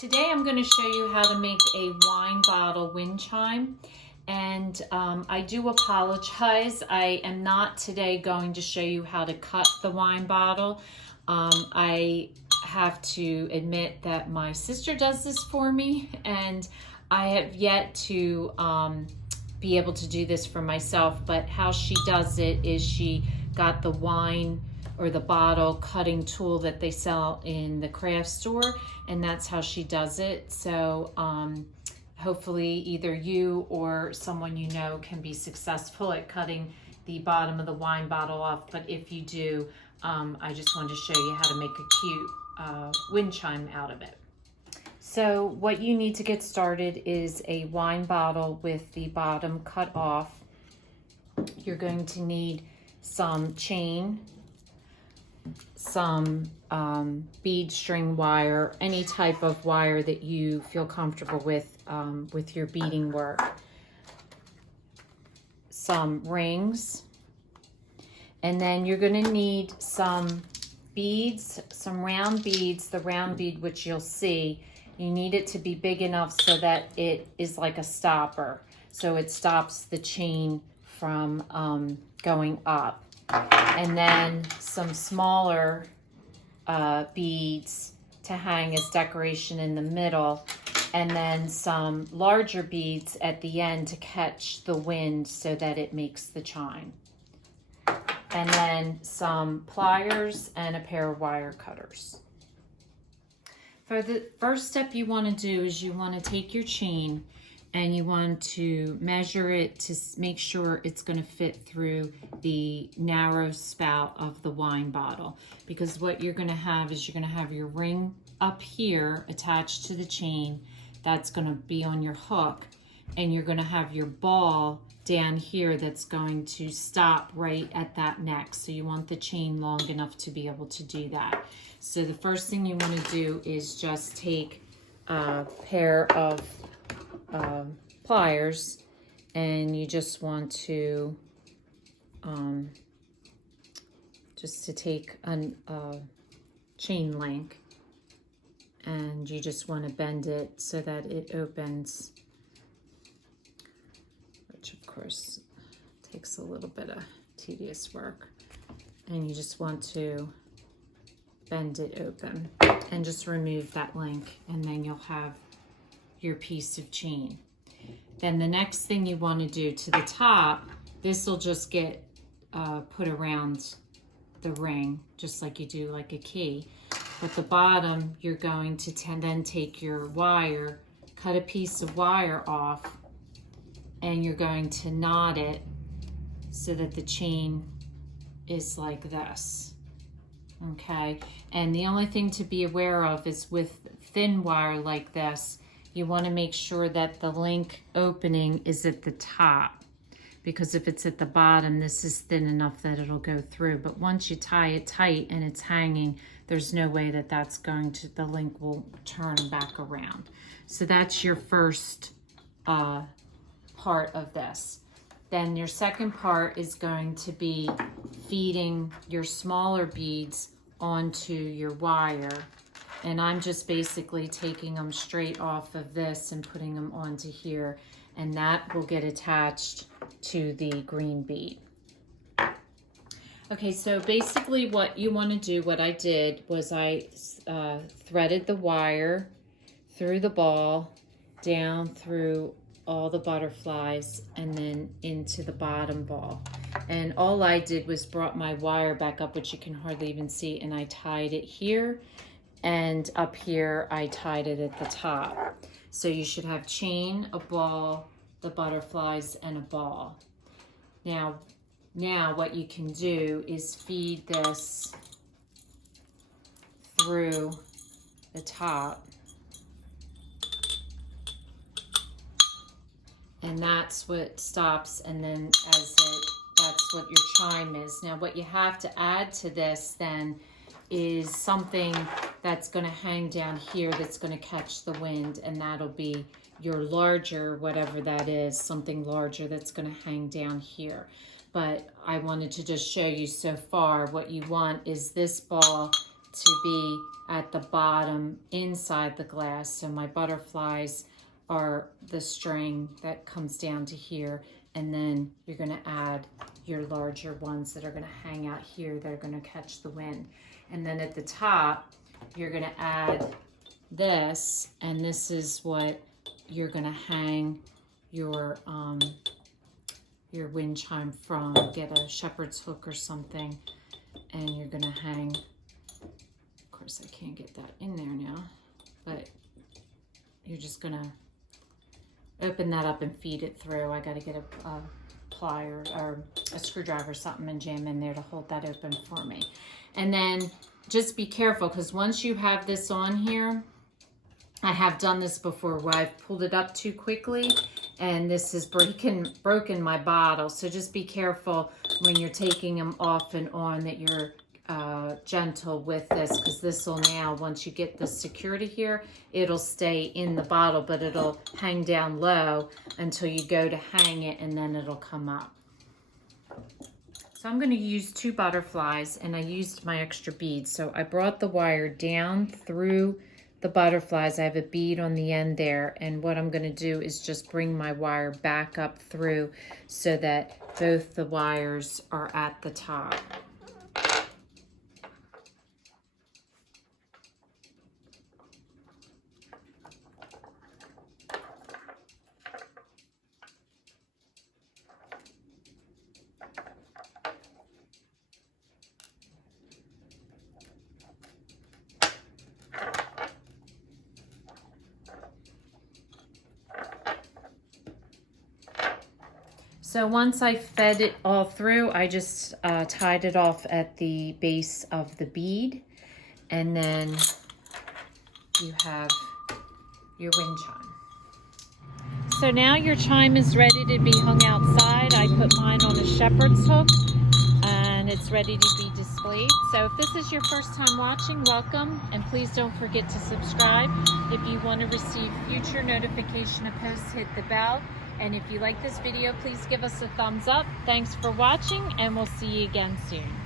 Today I'm going to show you how to make a wine bottle wind chime. And I do apologize. I am not today going to show you how to cut the wine bottle. I have to admit that my sister does this for me, and I have yet to be able to do this for myself. But how she does it is she got the wine or the bottle cutting tool that they sell in the craft store, and that's how she does it. So hopefully either you or someone you know can be successful at cutting the bottom of the wine bottle off. But if you do, I just wanted to show you how to make a cute wind chime out of it. So what you need to get started is a wine bottle with the bottom cut off. You're going to need some chain, some bead string wire, any type of wire that you feel comfortable with your beading work, some rings, and then you're going to need some beads, some round beads. The round bead, which you'll see, you need it to be big enough so that it is like a stopper, so it stops the chain from going up. And then some smaller beads to hang as decoration in the middle, and then some larger beads at the end to catch the wind so that it makes the chime. And then some pliers and a pair of wire cutters. For the first step you want to do is you want to take your chain and you want to measure it to make sure it's going to fit through the narrow spout of the wine bottle. Because what you're going to have is you're going to have your ring up here attached to the chain. That's going to be on your hook. And you're going to have your ball down here that's going to stop right at that neck. So you want the chain long enough to be able to do that. So the first thing you want to do is just take a pair of pliers, and you just want to take a chain link, and you just want to bend it so that it opens, which of course takes a little bit of tedious work. And you just want to bend it open and just remove that link, and then you'll have your piece of chain. Then the next thing you want to do to the top, this will just get put around the ring just like you do like a key. But the bottom, you're going to then take your wire, cut a piece of wire off, and you're going to knot it so that the chain is like this. Okay, and the only thing to be aware of is with thin wire like this, you want to make sure that the link opening is at the top, because if it's at the bottom, this is thin enough that it'll go through. But once you tie it tight and it's hanging, there's no way that the link will turn back around. So that's your first part of this. Then your second part is going to be feeding your smaller beads onto your wire. And I'm just basically taking them straight off of this and putting them onto here, and that will get attached to the green bead. Okay, so basically what you want to do, what I did was I threaded the wire through the ball, down through all the butterflies, and then into the bottom ball. And all I did was brought my wire back up, which you can hardly even see, and I tied it here. And up here, I tied it at the top. So you should have chain, a ball, the butterflies, and a ball. Now what you can do is feed this through the top. And that's what stops, and then that's what your chime is. Now what you have to add to this then is something that's going to hang down here that's going to catch the wind, and that'll be your larger, whatever that is, something larger that's going to hang down here. But I wanted to just show you so far what you want is this ball to be at the bottom inside the glass. So my butterflies are the string that comes down to here, and then you're going to add your larger ones that are going to hang out here that are going to catch the wind. And then at the top, you're going to add this, and this is what you're going to hang your wind chime from. Get a shepherd's hook or something, and you're going to hang. Of course, I can't get that in there now, but you're just going to open that up and feed it through. I got to get a plier or a screwdriver or something and jam in there to hold that open for me. And then just be careful, because once you have this on here, I have done this before where I've pulled it up too quickly and this has broken my bottle. So just be careful when you're taking them off and on that you're gentle with this, because this will now, once you get this security here, it'll stay in the bottle, but it'll hang down low until you go to hang it, and then it'll come up. So I'm going to use 2 butterflies, and I used my extra beads. So I brought the wire down through the butterflies. I have a bead on the end there, and what I'm going to do is just bring my wire back up through so that both the wires are at the top. So once I fed it all through, I just tied it off at the base of the bead, and then you have your wind chime. So now your chime is ready to be hung outside. I put mine on a shepherd's hook, and it's ready to be displayed. So if this is your first time watching, welcome, and please don't forget to subscribe. If you want to receive future notification of posts, hit the bell. And if you like this video, please give us a thumbs up. Thanks for watching, and we'll see you again soon.